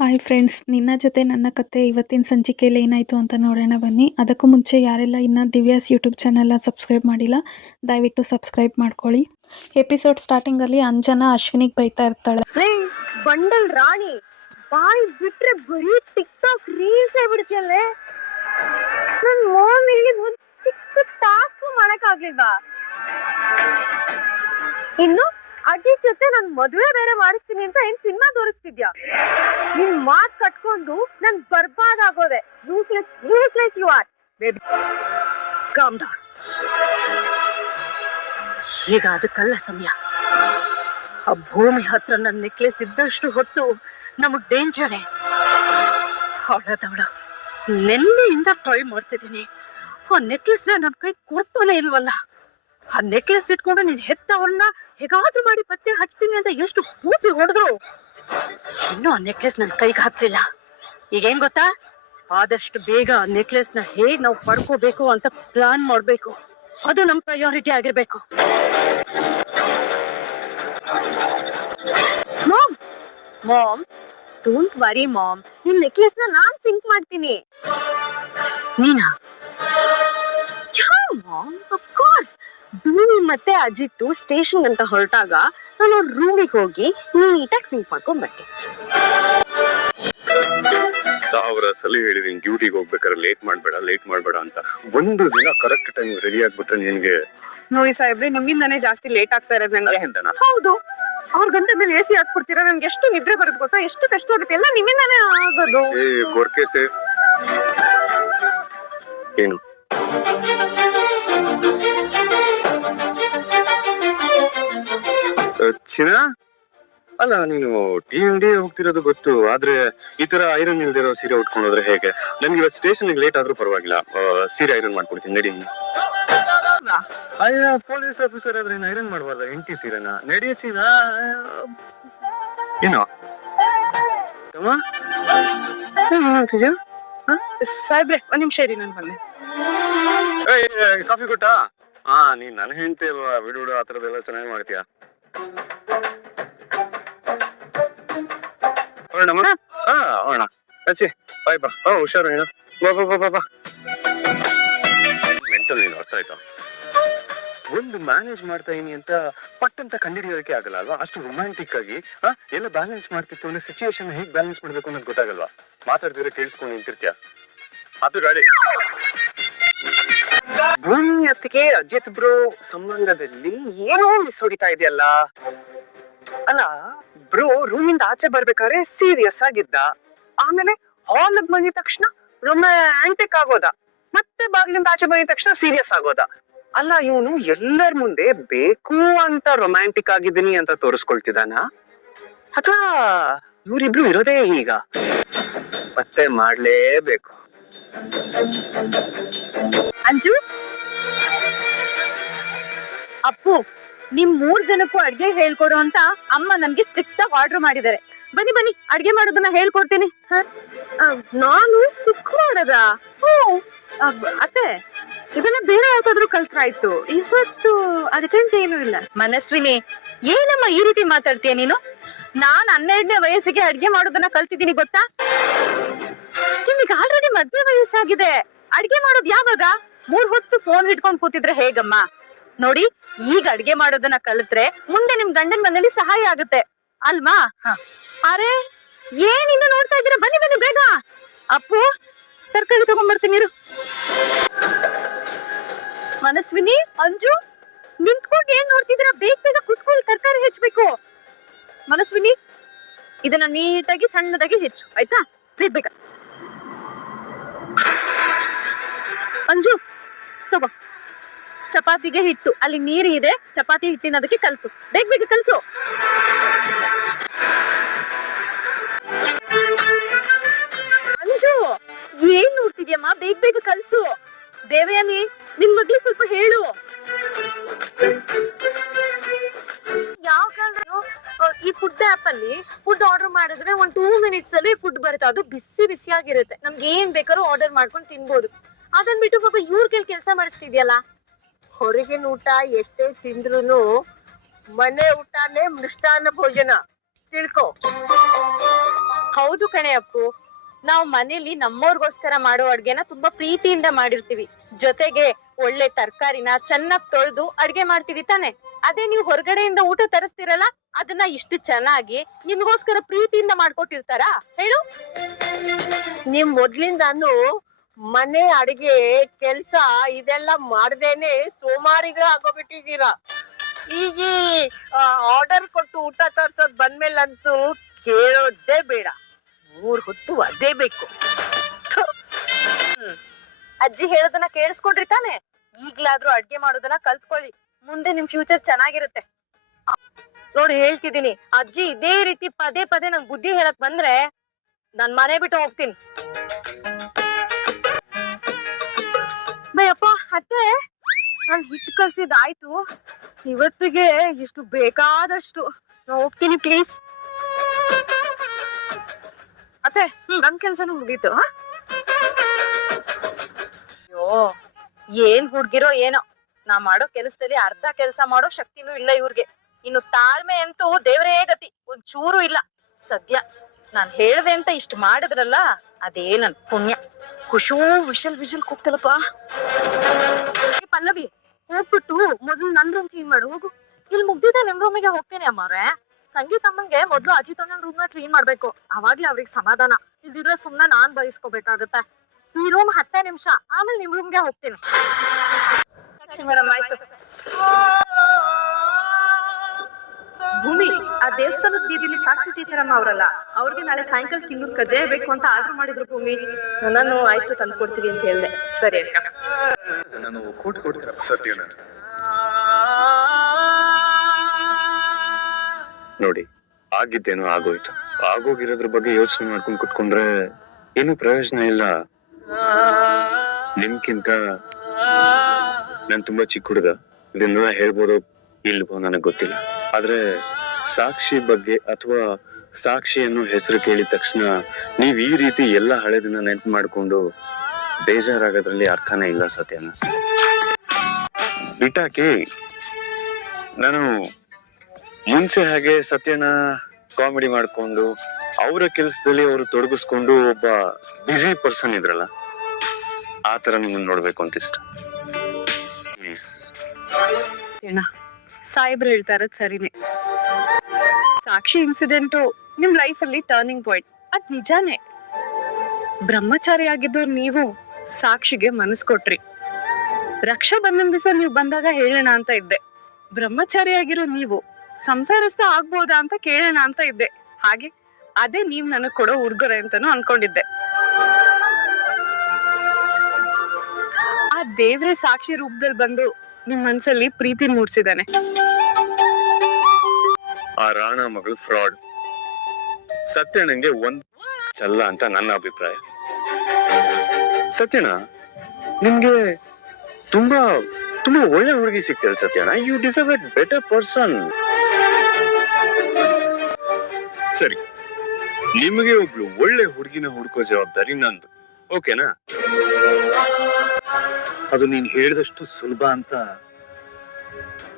Hi friends, ನಿನ್ನ ಜೊತೆ ನನ್ನ ಕತೆ ಇವತ್ತಿನ ಸಂಚಿಕೆಯಲ್ಲಿ ಏನಾಯಿತು ಅಂತ ನೋಡೋಣ ಬನ್ನಿ. ಅದಕ್ಕೂ ಮುಂಚೆ ಯಾರೆಲ್ಲ ಇನ್ನೂ ದಿವ್ಯಾಸ್ ಯೂಟ್ಯೂಬ್ ಚಾನಲ್ನ ಸಬ್ಸ್ಕ್ರೈಬ್ ಮಾಡಿಲ್ಲ, ದಯವಿಟ್ಟು ಸಬ್ಸ್ಕ್ರೈಬ್ ಮಾಡ್ಕೊಳ್ಳಿ. ಎಪಿಸೋಡ್ ಸ್ಟಾರ್ಟಿಂಗಲ್ಲಿ ಅಂಜನಾ ಅಶ್ವಿನಿಗೆ ಬೈತಾ ಇರ್ತಾಳೆ. ಬಂಡಲ್ ರಾಣಿ ಬಾಯ್ ಬಿಟ್ರೆ ಬರೀ ಟಿಕ್ ಟಾಕ್ ರೀಲ್ಸ್ ಬಿಡ್ತಿಯಲ್ಲೇ. ನನ್ ಮಾಮ್ ಹೇಳಿದ ಒಂದು ಚಿಕ್ಕ ಟಾಸ್ಕ್ ಮಾಡಕ್ ಆಗ್ಲಿಲ್ವಾ? ಇನ್ನು ಅಜ್ಜಿ ಜೊತೆ ನನ್ ಮದುವೆ ಬೇರೆ ಮಾಡಿಸ್ತೀನಿ ಅಂತ ಏನ್ ಸಿನಿಮಾ ತೋರಿಸ್ತಿದ್ಯಾ? ನಿನ್ ಮಾತ್ ಕಟ್ಕೊಂಡು ನನ್ ಬರ್ಬಾದ್ ಆಗೋದೆ. Useless you are. Baby calm down. ಈಗ ಅದಕ್ಕಲ್ಲ ಸಮಯ. ಆ ಭೂಮಿ ಹತ್ರ ನನ್ನ ನೆಕ್ಲೆಸ್ ಇದ್ದಷ್ಟು ಹೊತ್ತು ನಮಗ್ ಡೇಂಜರೇ. ಅವಳದವಳು ನೆನ್ನೆಯಿಂದ ಟ್ರೈ ಮಾಡ್ತಿದ್ದೀನಿ. ಆ ನೆಕ್ಲೆಸ್ ನನ್ನ ಕೈ ಕೊಡ್ತಾನೆ ಇಲ್ವಲ್ಲ. ಆ ನೆಕ್ಲೆಸ್ ಇಟ್ಕೊಂಡು ನೀನ್ ಹೆತ್ತವನ್ನ ಹೇಗಾದ್ರೂ ಮಾಡಿ ಪತ್ತೆ ಹಚ್ತೀನಿ ಅಂತ ಎಷ್ಟು ಹೂಸಿ ಹೊಡೆದ್ರು ಇನ್ನೂ ಆ ನೆಕ್ಲೆಸ್ ನನ್ನ ಕೈಗೆ ಹಾಕ್ಲಿಲ್ಲ. ಈಗ ಏನ್ ಗೊತ್ತಾ, ಆದಷ್ಟು ಬೇಗ ಆ ನೆಕ್ಲೆಸ್ ನ ಹೇಗ್ ನಾವು ಪಡ್ಕೋಬೇಕು ಅಂತ ಪ್ಲಾನ್ ಮಾಡ್ಬೇಕು. ಅದು ನಮ್ ಪ್ರಯಾರಿಟಿ ಆಗಿರ್ಬೇಕು. ಮಾಮ್ ಡೋಂಟ್ ವರಿ ಮಾಮ್, ನಿನ್ ನೆಕ್ಲೆಸ್ ನ ನಾನ್ ಸಿಂಕ್ ಮಾಡ್ತೀನಿ. ನೀನಾ? Mom of course. ಭೂಮಿ ಮತ್ತೆ ಅಜಿತ್ತು ಸ್ಟೇಷನ್ ಅಂತ ಹೊರಟಾಗ ನಾನು ಅವ್ರ ರೂಮಿಗೆ ಹೋಗಿ ನೀಟಾಗಿ ಸಿಂಕ್ ಮಾಡ್ಕೊಂಡ್ ಬರ್ತೀನಿ. 1000 ಸಲ ಹೇಳಿದೀನಿ ಡ್ಯೂಟಿಗೆ ಹೋಗ್ಬೇಕಾದ್ರೆ ಲೇಟ್ ಮಾಡ್ಬೇಡ ಅಂತ. ಒಂದು ದಿನ ಕರೆಕ್ಟ್ ಟೈಮ್ ರೆಡಿ ಆಗ್ಬಿಟ್ರೆ ನಿನ್ಗೆ. ನೋಡಿ ಸಾಹೇಬ್ರೆ, ನಮ್ಮಿಂದಾನೇ ಜಾಸ್ತಿ ಲೇಟ್ ಆಗ್ತಾ ಇರೋದು ನಂಗೆ. ಹೌದು, ಅವ್ರ ಗಂಟೆ ಮೇಲೆ ಎಸಿ ಹಾಕ್ಬಿಡ್ತೀರಾ. ನನ್ಗೆ ಎಷ್ಟು ನಿದ್ರೆ ಬರುತ್ತೆ ಗೊತ್ತಾ, ಎಷ್ಟು ಕಷ್ಟ ಆಗುತ್ತೆ. ಎಲ್ಲ ನಿಮ್ಮಿಂದಾನೇ ಆಗೋದು. ಗೊರ್ಕೆಸೆ ಏನು ಚಿನ್ನ ಅಲ್ಲ, ನೀನು ಟಿ ಹೋಗ್ತಿರೋದು ಗೊತ್ತು, ಆದ್ರೆ ಈ ತರ ಐರನ್ ಇಲ್ದಿರೋ ಸೀರೆ ಉಟ್ಕೊಂಡು ಹೋದ್ರೆ ಹೇಗೆ? ನನ್ಗೆ ಇವತ್ತು ಸ್ಟೇಷನ್ ಲೇಟ್ ಆದ್ರೂ ಪರವಾಗಿಲ್ಲ, ಸೀರೆ ಐರನ್ ಮಾಡ್ಕೊಡ್ತೀನಿ, ನಡಿ. ಅಯ್ಯ, ಪೊಲೀಸ್ ಆಫೀಸರ್ ಆದ್ರೆ ಐರನ್ ಮಾಡ್ಬಾರ್ದ ಹೆಂಡತಿ ಸೀರೆನ? ನಡಿಯ ಚಿನ್ನ. ಏನೋ ಸಾಹೇಬ್ರೆ, ಒಂದ್ ನಿಮಿಷ ಇರಿ, ನಾನು ಬಂದೆ. ಕಾಫಿ ಕೊಟ್ಟಾ? ನೀನ್ ನನ್ ಹೆಂಡತಿ ಅಲ್ವಾ, ಬಿಡು, ಆ ತರದೆಲ್ಲ ಚೆನ್ನಾಗಿ ಮಾಡ್ತೀಯ. ಹೋಣ ಹಚ್ಚಿ ಬಾಯ್ ಬಾ. ಹುಷಾರು ನೀನು, ಬಾ. ಮೆಂಟಲ್ ನೀನು, ಅರ್ಥ ಆಯ್ತಾ? ಒಂದು ಮ್ಯಾನೇಜ್ ಮಾಡ್ತಾ ಇದೀನಿ ಅಂತ ಪಟ್ಟಂತ ಕಂಡಿಡಿಯೋದಕ್ಕೆ ಆಗಲ್ಲ ಅಲ್ವಾ? ಅಷ್ಟು ರೊಮ್ಯಾಂಟಿಕ್ ಆಗಿ ಎಲ್ಲ ಬ್ಯಾಲೆನ್ಸ್ ಮಾಡ್ತಿತ್ತು ಅಂದ್ರೆ ಸಿಚುವೇಶನ್ ಹೇಗೆ ಬ್ಯಾಲೆನ್ಸ್ ಮಾಡ್ಬೇಕು ಅನ್ನೋದು ಗೊತ್ತಾಗಲ್ವಾ? ಮಾತಾಡ್ತಿದ್ರೆ ಕೇಳಿಸ್ಕೊಂಡು ನಿಂತಿರ್ತೀಯ. ಅದು ಗಾಡಿ. ಭೂಮಿ ಅತ್ತಿಗೆ ಅಜಿತ್ ಬ್ರೋ ಸಂಬಂಧದಲ್ಲಿ ಏನೋ ಮಿಸ್ ಹೊಡಿತಾ ಇದೆಯಲ್ಲ. ಅಲ್ಲ, ಬ್ರೋ ರೂಮಿಂದ ಆಚೆ ಬರ್ಬೇಕಾದ್ರೆ ಸೀರಿಯಸ್ ಆಗಿದ್ದ, ಆಮೇಲೆ ಹಾಲ್ಗ್ ಬಂದಿದ ತಕ್ಷಣ ರೊಮ್ಯಾಂಟಿಕ್ ಆಗೋದ, ಮತ್ತೆ ಬಾಗಿಲಿಂದ ಆಚೆ ಬಂದಿದ ತಕ್ಷಣ ಸೀರಿಯಸ್ ಆಗೋದ. ಅಲ್ಲ, ಇವನು ಎಲ್ಲರ ಮುಂದೆ ಬೇಕು ಅಂತ ರೊಮ್ಯಾಂಟಿಕ್ ಆಗಿದ್ದೀನಿ ಅಂತ ತೋರಿಸ್ಕೊಳ್ತಿದ್ದಾನ, ಅಥವಾ ಇವರಿಬ್ರು ಇರೋದೇ ಈಗ? ಪತ್ತೆ ಮಾಡ್ಲೇಬೇಕು. ಅಂಜು, ಅಪ್ಪು, ನಿಮ್ 3 ಜನಕ್ಕೂ ಅಡ್ಗೆ ಹೇಳ್ಕೊಡು ಅಂತ ಅಮ್ಮ ನನ್ಗೆ ಸ್ಟ್ರಿಕ್ಟ್ ಆಗಿ ಆರ್ಡರ್ ಮಾಡಿದ್ದಾರೆ. ಬನ್ನಿ ಅಡ್ಗೆ ಮಾಡೋದನ್ನ ಹೇಳ್ಕೊಡ್ತೀನಿ. ನಾನು ಕುಕ್ ಮಾಡೋದ? ಅತ್ತೆ, ಇದನ್ನ ಬೇರೆ ಯಾವ್ದಾದ್ರು ಕಲ್ತ್ರಾಯ್ತು. ಇವತ್ತು ಅರ್ಜೆಂಟ್ ಏನು ಇಲ್ಲ. ಮನಸ್ವಿನಿ, ಏನಮ್ಮ ಈ ರೀತಿ ಮಾತಾಡ್ತೀಯ ನೀನು? ನಾನ್ 12ನೇ ವಯಸ್ಸಿಗೆ ಅಡ್ಗೆ ಮಾಡೋದನ್ನ ಕಲ್ತಿದ್ದೀನಿ ಗೊತ್ತಾ? ನಿಮಗೆ ಆಲ್ರೆಡಿ ಮದ್ವೆ ವಯಸ್ಸಾಗಿದೆ. ಅಡ್ಗೆ ಮಾಡೋದು ಯಾವಾಗ? 3 ಹೊತ್ತು ಫೋನ್ ಹಿಡ್ಕೊಂಡ್ ಕೂತಿದ್ರೆ ಹೇಗಮ್ಮ? ನೋಡಿ, ಈಗ ಅಡ್ಗೆ ಮಾಡೋದನ್ನ ಕಲಿತ್ರೆ ಮುಂದೆ ನಿಮ್ ಗಂಡನ್ ಮನೇಲಿ ಸಹಾಯ ಆಗುತ್ತೆ ಅಲ್ವಾ? ಅರೆ, ಏನಿನ್ನು ನೋಡ್ತಾ ಇದ್ದೀರಾ? ಬನ್ನಿ ಬೇಗ. ಅಪ್ಪು, ತರಕಾರಿ ತಗೊಂಡ್ಬರ್ತೀನಿ ಇರು. ಮನಸ್ವಿನಿ, ಅಂಜು, ನಿಂತ್ಕೊಂಡು ಏನ್ ನೋಡ್ತಿದ್ದೀರಾ? ಬೇಗ ಕುತ್ಕೊಳ್ಳಿ, ತರಕಾರಿ ಹೆಚ್ಚಬೇಕು. ಮನಸ್ವಿನಿ, ಇದನ್ನ ನೀಟಾಗಿ ಸಣ್ಣದಾಗಿ ಹೆಚ್ಚು, ಆಯ್ತಾ? ಬೇಗ. ಅಂಜು, ತಗೋ. ಚಪಾತಿಗೆ ಹಿಟ್ಟು, ಅಲ್ಲಿ ನೀರು ಇದೆ, ಚಪಾತಿ ಹಿಟ್ಟಿನ ಅದಕ್ಕೆ ಕಲ್ಸು. ಬೇಗ ಕಲ್ಸು. ಅಂಜು, ಏನ್ ನೋಡ್ತಿದ್ಯಮ್ಮ? ಬೇಗ ಕಲ್ಸು. ದೇವಯಾನಿ, ನಿನ್ ಮಗ್ಳಿಗೆ ಸ್ವಲ್ಪ ಹೇಳು. ಯಾವ ಕಾಲದಲ್ಲೂ ಈ ಫುಡ್ ಆಪ್ ಅಲ್ಲಿ ಫುಡ್ ಆರ್ಡರ್ ಮಾಡಿದ್ರೆ 2 ಮಿನಿಟ್ಸ್ ಅಲ್ಲಿ ಫುಡ್ ಬರುತ್ತೆ. ಅದು ಬಿಸಿಯಾಗಿರುತ್ತೆ. ನಮ್ಗೆ ಏನ್ ಬೇಕಾದ್ರೂ ಆರ್ಡರ್ ಮಾಡ್ಕೊಂಡು ತಿನ್ಬೋದು. ಅದನ್ ಬಿಟ್ಟು ಪಾಪ ಇವ್ರ ಕೆಲಸ ಮಾಡಿಸ್ತಿದ್ಯಲ್ಲ. ಹೊರಗಿನ ಊಟ ಎಷ್ಟೇ ತಿಂದ್ರೂ ಮನೆ ಊಟನೇ ಮೃಷ್ಟಾನ್ನ ಭೋಜನ, ತಿಳ್ಕೊ. ಹೌದು ಕಣೆ ಅಪ್ಪು, ನಾವು ಮನೇಲಿ ನಮ್ಮವ್ರಿಗೋಸ್ಕರ ಮಾಡೋ ಅಡ್ಗೆನ ತುಂಬಾ ಪ್ರೀತಿಯಿಂದ ಮಾಡಿರ್ತೀವಿ. ಜೊತೆಗೆ ಒಳ್ಳೆ ತರಕಾರಿನ ಚೆನ್ನಾಗಿ ತೊಳೆದು ಅಡ್ಗೆ ಮಾಡ್ತೀವಿ ತಾನೆ. ಅದೇ ನೀವು ಹೊರಗಡೆಯಿಂದ ಊಟ ತರಿಸ್ತಿರಲ್ಲ, ಅದನ್ನ ಇಷ್ಟು ಚೆನ್ನಾಗಿ ನಿಮ್ಗೋಸ್ಕರ ಪ್ರೀತಿಯಿಂದ ಮಾಡ್ಕೊಟ್ಟಿರ್ತಾರಾ ಹೇಳು? ನಿಮ್ ಮೊದ್ಲಿಂದಾನು ಮನೆ ಅಡಿಗೆ ಕೆಲ್ಸ ಇದೆಲ್ಲ ಮಾಡ್ದೇನೆ ಸೋಮಾರಿಗಳು ಆಗೋಗ್ಬಿಟ್ಟಿದೀರ. ಈಗ ಆರ್ಡರ್ ಕೊಟ್ಟು ಊಟ ತರ್ಸೋದ್ ಬಂದ್ಮೇಲಂತೂ ಕೇಳೋದೇ ಬೇಡ, 3 ಹೊತ್ತು ಅದೇ ಬೇಕು. ಅಜ್ಜಿ ಹೇಳೋದನ್ನ ಕೇಳಿಸ್ಕೊಂಡ್ರಿ ತಾನೆ? ಈಗ್ಲಾದ್ರೂ ಅಡ್ಗೆ ಮಾಡೋದನ್ನ ಕಲ್ತ್ಕೊಳ್ಳಿ, ಮುಂದೆ ನಿಮ್ ಫ್ಯೂಚರ್ ಚೆನ್ನಾಗಿರುತ್ತೆ. ನೋಡಿ ಹೇಳ್ತಿದೀನಿ, ಅಜ್ಜಿ ಇದೇ ರೀತಿ ಪದೇ ಪದೇ ನಂಗೆ ಬುದ್ಧಿ ಹೇಳಕ್ ಬಂದ್ರೆ ನಾನ್ ಮನೆ ಬಿಟ್ಟು ಹೋಗ್ತೀನಿ. ಬಯ್ಯಪ್ಪ ಅತ್ತೆ, ನಾನ್ ಹಿಟ್ಟು ಕಲ್ಸಿದಾಯ್ತು, ಇವತ್ತಿಗೆ ಇಷ್ಟು ಬೇಕಾದಷ್ಟು ನಾ ಹೋಗ್ತೀನಿ ಪ್ಲೀಸ್. ಅತ್ತೆ ನನ್ ಕೆಲ್ಸನೂ ಮುಗೀತು. ಅಯ್ಯೋ ಏನ್ ಹುಡ್ಗಿರೋ ಏನೋ, ನಾ ಮಾಡೋ ಕೆಲ್ಸದಲ್ಲಿ ಅರ್ಧ ಕೆಲ್ಸ ಮಾಡೋ ಶಕ್ತಿನೂ ಇಲ್ಲ ಇವ್ರಿಗೆ. ಇನ್ನು ತಾಳ್ಮೆ ಅಂತೂ ದೇವ್ರೇ ಗತಿ, ಒಂದ್ ಚೂರು ಇಲ್ಲ. ಸದ್ಯ ನಾನ್ ಹೇಳ್ದೆ ಅಂತ ಇಷ್ಟು ಮಾಡಿದ್ರಲ್ಲ, ಅದೇ ನನ್ ಪುಣ್ಯ. ಖುಷೂ ವಿಶಲ್ ಕೂಗ್ತಲಪ್ಪ. ಪಲ್ಲವಿ, ಹೋಗ್ಬಿಟ್ಟು ಮೊದ್ಲು ನನ್ ರೂಮ್ ಕ್ಲೀನ್ ಮಾಡು ಹೋಗು. ಇಲ್ಲಿ ಮುಗ್ದಿದೆ ನಿಮ್ ರೂಮಿಗೆ ಹೋಗ್ತೇನೆ ಅಮ್ಮವ್ರೆ. ಸಂಗೀತ ಅಮ್ಮಂಗೆ ಮೊದ್ಲು ಅಜಿತ್ ಅಣ್ಣನ್ ರೂಮ್ ನ ಕ್ಲೀನ್ ಮಾಡ್ಬೇಕು, ಅವಾಗ್ಲೇ ಅವ್ರಿಗೆ ಸಮಾಧಾನ. ಇಲ್ದಿದ್ರೆ ಸುಮ್ನೆ ನಾನ್ ಬಯಸ್ಕೋಬೇಕಾಗತ್ತೆ. ಈ ರೂಮ್ 10 ನಿಮಿಷ, ಆಮೇಲೆ ನಿಮ್ ರೂಮ್ಗೆ ಹೋಗ್ತೀನಿ. ಮೇಡಮ್ ಆಯ್ತು. ಭೂಮಿ, ಆ ದೇವಸ್ಥಾನದ ಬೀದಿಲಿ ಸಾಕ್ಷಿ ಟೀಚರ್ ಅಮ್ಮ ಅವರಲ್ಲ, ಅವ್ರಿಗೆ ನಾಳೆ ಸಾಯಂಕಾಲ ತಿನ್ನೋದ್ ಕಜ್ಜಾಯ ಬೇಕು ಅಂತ ಆರ್ಡರ್ ಮಾಡಿದ್ರು ಭೂಮಿ. ನಾನು ಆಯ್ತು ತಂದು ಕೊಡ್ತೀವಿ ಅಂತ ಹೇಳ್ದೆ. ಸರಿ ಅಕ್ಕ. ನಾನು ಕೊಡ್ತೀರ ಸತ್ಯನ ನೋಡಿ, ಆಗಿದ್ದೇನೋ ಆಗೋಯ್ತು. ಆಗೋಗಿರೋದ್ರ ಬಗ್ಗೆ ಯೋಚನೆ ಮಾಡ್ಕೊಂಡು ಕುತ್ಕೊಂಡ್ರೆ ಏನು ಪ್ರಯೋಜನ ಇಲ್ಲ. ನಿಮ್ಗಿಂತ ನಾನ್ ತುಂಬಾ ಚಿಕ್ಕ ಹುಡುಗ, ಇದನ್ನೆಲ್ಲ ಹೇಳ್ಬೋದು ಇಲ್ವೋ ನನಗ್ ಗೊತ್ತಿಲ್ಲ. ಆದ್ರೆ ಸಾಕ್ಷಿ ಬಗ್ಗೆ ಅಥವಾ ಸಾಕ್ಷಿ ಅನ್ನೋ ಹೆಸರು ಕೇಳಿದ ತಕ್ಷಣ ನೀವ್ ಈ ರೀತಿ ಎಲ್ಲ ಹಳೆದನ್ನ ನೆನ್ಪು ಮಾಡ್ಕೊಂಡು ಬೇಜಾರಾಗೋದ್ರಲ್ಲಿ ಅರ್ಥನೇ ಇಲ್ಲ ಸತ್ಯನ. ಬಿಟ್ಟಾಕಿ, ನಾನು ಮುಂಚೆ ಹಾಗೆ ಸತ್ಯನ ಕಾಮಿಡಿ ಮಾಡ್ಕೊಂಡು ಅವರ ಕೆಲಸದಲ್ಲಿ ಅವರು ತೊಡಗಿಸ್ಕೊಂಡು ಒಬ್ಬ ಬ್ಯುಸಿ ಪರ್ಸನ್ ಇದ್ರಲ್ಲ, ಆ ತರ ನಿಮ್ಮನ್ನ ನೋಡ್ಬೇಕು ಅಂತ ಇಷ್ಟ. ಸಾಹೇಬ್ರು ಹೇಳ್ತಾ ಇರೋದ್ ಸರಿನೇ. ಸಾಕ್ಷಿ ಇನ್ಸಿಡೆಂಟು ನಿಮ್ ಲೈಫ್ ಅಲ್ಲಿ ಟರ್ನಿಂಗ್ ಪಾಯಿಂಟ್, ಅದ್ ನಿಜಾನೇ. ಬ್ರಹ್ಮಚಾರಿ ಆಗಿದ್ದವ್ರು ನೀವು ಸಾಕ್ಷಿಗೆ ಮನಸ್ ಕೊಟ್ರಿ. ರಕ್ಷಾ ಬಂಧನ್ ದಿವಸ ನೀವು ಬಂದಾಗ ಹೇಳೋಣ ಅಂತ ಇದ್ದೆ. ಬ್ರಹ್ಮಚಾರಿ ಆಗಿರೋ ನೀವು ಸಂಸಾರಸ್ಥ ಆಗ್ಬೋದಾ ಅಂತ ಕೇಳೋಣ ಅಂತ ಇದ್ದೆ. ಹಾಗೆ ಅದೇ ನೀವ್ ನನಗ್ ಕೊಡೋ ಉಡುಗೊರೆ ಅಂತಾನು ಅನ್ಕೊಂಡಿದ್ದೆ. ಆ ದೇವ್ರೆ ಸಾಕ್ಷಿ ರೂಪದಲ್ಲಿ ಬಂದು ನಿಮ್ ಮನ್ಸಲ್ಲಿ ಪ್ರೀತಿ ಮೂಡ್ಸಿದಾನೆ. ಆ ರಾಣ ಮಗಳು ಫ್ರಾಡ್, ಸತ್ಯಣ್ಣಂಗೆ ಒಂದ್ ಚಲ್ಲ ಅಂತ ನನ್ನ ಅಭಿಪ್ರಾಯ. ಸತ್ಯಣ್ಣ, ನಿಮ್ಗೆ ತುಂಬಾ ತುಂಬಾ ಒಳ್ಳೆ ಹುಡುಗಿ ಸಿಗ್ತಾರೆ ಸತ್ಯಣ್ಣ. You deserve a better person. ಸರಿ, ನಿಮಗೆ ಒಬ್ಳು ಒಳ್ಳೆ ಹುಡುಗಿನ ಹುಡ್ಕೋ ಜವಾಬ್ದಾರಿ ನಂದು, ಓಕೆನಾ? ಅದು ನೀನ್ ಹೇಳಿದಷ್ಟು ಸುಲಭ ಅಂತ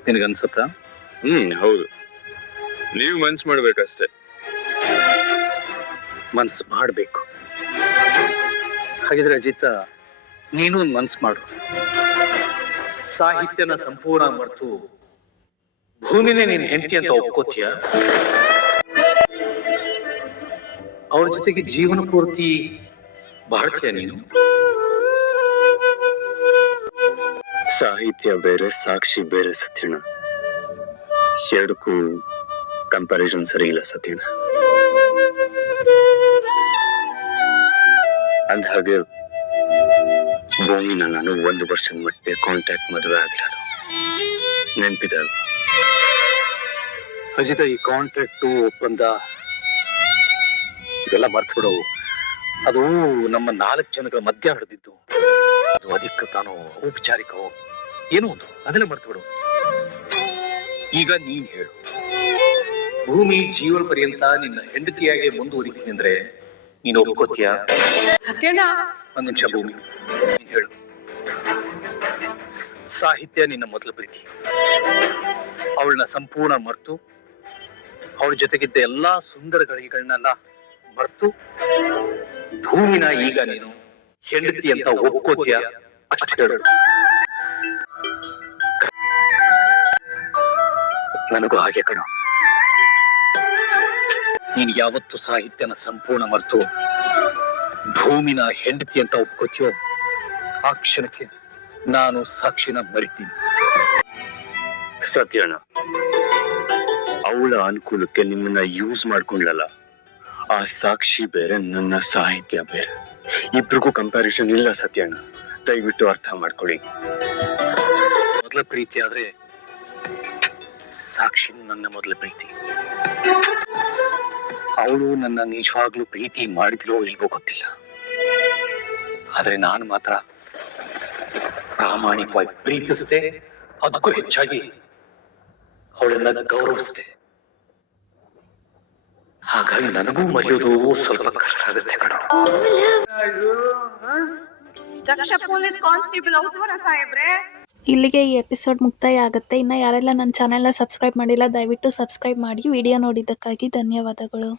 ನಿನಗನ್ಸತ್ತಾ? ಹೌದು, ನೀವು ಮನ್ಸ್ ಮಾಡ್ಬೇಕಷ್ಟೆ. ಮನ್ಸ್ ಮಾಡ್ಬೇಕು. ಹಾಗಿದ್ರೆ ಅಜಿತ, ನೀನು ಒಂದ್ ಮನ್ಸ್ ಮಾಡು. ಸಾಹಿತ್ಯನ ಸಂಪೂರ್ಣ ಮರೆತು ಭೂಮಿನೇ ನೀನ್ ಹೆಂಡತಿ ಅಂತ ಒಪ್ಕೋತೀಯ? ಅವ್ರ ಜೊತೆಗೆ ಜೀವನ ಪೂರ್ತಿ ಬಾಳ್ತೀಯ ನೀನು? ಸಾಹಿತ್ಯ ಬೇರೆ, ಸಾಕ್ಷಿ ಬೇರೆ ಸತ್ಯಣ್ಣ. ಎರಡಕ್ಕೂ ಕಂಪ್ಯಾರಿಸನ್ ಸರಿ ಇಲ್ಲ ಸತ್ಯಣ್ಣ. ಅಂದ ಹಾಗೆ ಭೂಮಿನ ನಾನು 1 ವರ್ಷದ ಮಟ್ಟಿಗೆ ಕಾಂಟ್ಯಾಕ್ಟ್ ಮದುವೆ ಆಗಿರೋದು ನೆನ್ಪಿದೆ ಅಲ್ವಾ? ಅಜಿತ, ಈ ಕಾಂಟ್ರಾಕ್ಟು ಒಪ್ಪಂದ ಇದೆಲ್ಲ ಮರ್ತು ಬಿಡವು. ಅದು ನಮ್ಮ 4 ಜನಗಳ ಮಧ್ಯ ನಡೆದಿದ್ದು. ಅದು ಅಧಿಕೃತನೋ ಔಪಚಾರಿಕವೋ ಏನೋ ಒಂದು, ಅದೆಲ್ಲ ಮರ್ತು ಬಿಡು. ಈಗ ನೀನ್ ಹೇಳು, ಭೂಮಿ ಜೀವನ ಪರ್ಯಂತ ನಿನ್ನ ಹೆಂಡತಿಯಾಗಿ ಮುಂದುವರಿತೀನಿ ಅಂದ್ರೆ ನೀನು ಒಪ್ಕೋತೀಯ? ಒಂದ್ ನಿಮಿಷ ಭೂಮಿ, ನೀನ್ ಹೇಳು. ಸಾಹಿತ್ಯ ನಿನ್ನ ಮೊದಲ ಪ್ರೀತಿ. ಅವಳನ್ನ ಸಂಪೂರ್ಣ ಮರೆತು ಅವಳ ಜೊತೆಗಿದ್ದ ಎಲ್ಲಾ ಸುಂದರ ಗಳಿಗೆಗಳನ್ನೆಲ್ಲ ಮರ್ತು ಭೂಮಿನ ಈಗ ನೀನು ಹೆಂಡತಿ ಅಂತ ಒಪ್ಕೋತ್ಯ ಅಷ್ಟೇ ಹೇಳು. ನನಗೂ ಹಾಗೆ ಕಣ. ನೀನ್ ಯಾವತ್ತು ಸಾಹಿತ್ಯನ ಸಂಪೂರ್ಣ ಮರ್ತು ಭೂಮಿನ ಹೆಂಡತಿ ಅಂತ ಒಪ್ಕೋತಿಯೋ ಆ ಕ್ಷಣಕ್ಕೆ ನಾನು ಸಾಕ್ಷಿನ ಮರಿತೀನಿ. ಸತ್ಯಣ್ಣ, ಅವಳ ಅನುಕೂಲಕ್ಕೆ ನಿಮ್ಮನ್ನ ಯೂಸ್ ಮಾಡ್ಕೊಂಡ್ಲಲ್ಲ, ಆ ಸಾಕ್ಷಿ ಬೇರೆ, ನನ್ನ ಸಾಹಿತ್ಯ ಬೇರೆ. ಇಬ್ರಿಗೂ ಕಂಪ್ಯಾರಿಸನ್ ಇಲ್ಲ ಸತ್ಯಣ್ಣ, ದಯವಿಟ್ಟು ಅರ್ಥ ಮಾಡ್ಕೊಳ್ಳಿ. ಮೊದಲ ಪ್ರೀತಿ ಆದ್ರೆ ಸಾಕ್ಷಿ ನನ್ನ ಮೊದಲ ಪ್ರೀತಿ. ಅವಳು ನನ್ನ ನಿಜವಾಗ್ಲೂ ಪ್ರೀತಿ ಮಾಡಿದ್ಲೋ ಇಲ್ವೋ ಗೊತ್ತಿಲ್ಲ, ಆದ್ರೆ ನಾನು ಮಾತ್ರ ಪ್ರಾಮಾಣಿಕವಾಗಿ ಪ್ರೀತಿಸ್ದೆ. ಅದಕ್ಕೂ ಹೆಚ್ಚಾಗಿ ಅವಳನ್ನ ಗೌರವಿಸ್ದೆ. ಹಾಗಾಗಿ ನನಗೂ ಮರೆಯೋದು ಸ್ವಲ್ಪ ಕಷ್ಟ ಆಗುತ್ತೆ ಕಣ. ದಕ್ಷ ಪೊಲೀಸ್ ಕಾನ್ಸ್ಟೇಬಲ್ ಹೌದಾ ಸಾಹೇಬ್ರೆ? ಇಲ್ಲಿಗೆ ಈ ಎಪಿಸೋಡ್ ಮುಕ್ತಾಯ ಆಗುತ್ತೆ. ಇನ್ನು ಯಾರೆಲ್ಲ ನನ್ನ ಚಾನೆಲ್ನ ಸಬ್ಸ್ಕ್ರೈಬ್ ಮಾಡಿಲ್ಲ ದಯವಿಟ್ಟು ಸಬ್ಸ್ಕ್ರೈಬ್ ಮಾಡಿ. ವಿಡಿಯೋ ನೋಡಿದ್ದಕ್ಕಾಗಿ ಧನ್ಯವಾದಗಳು.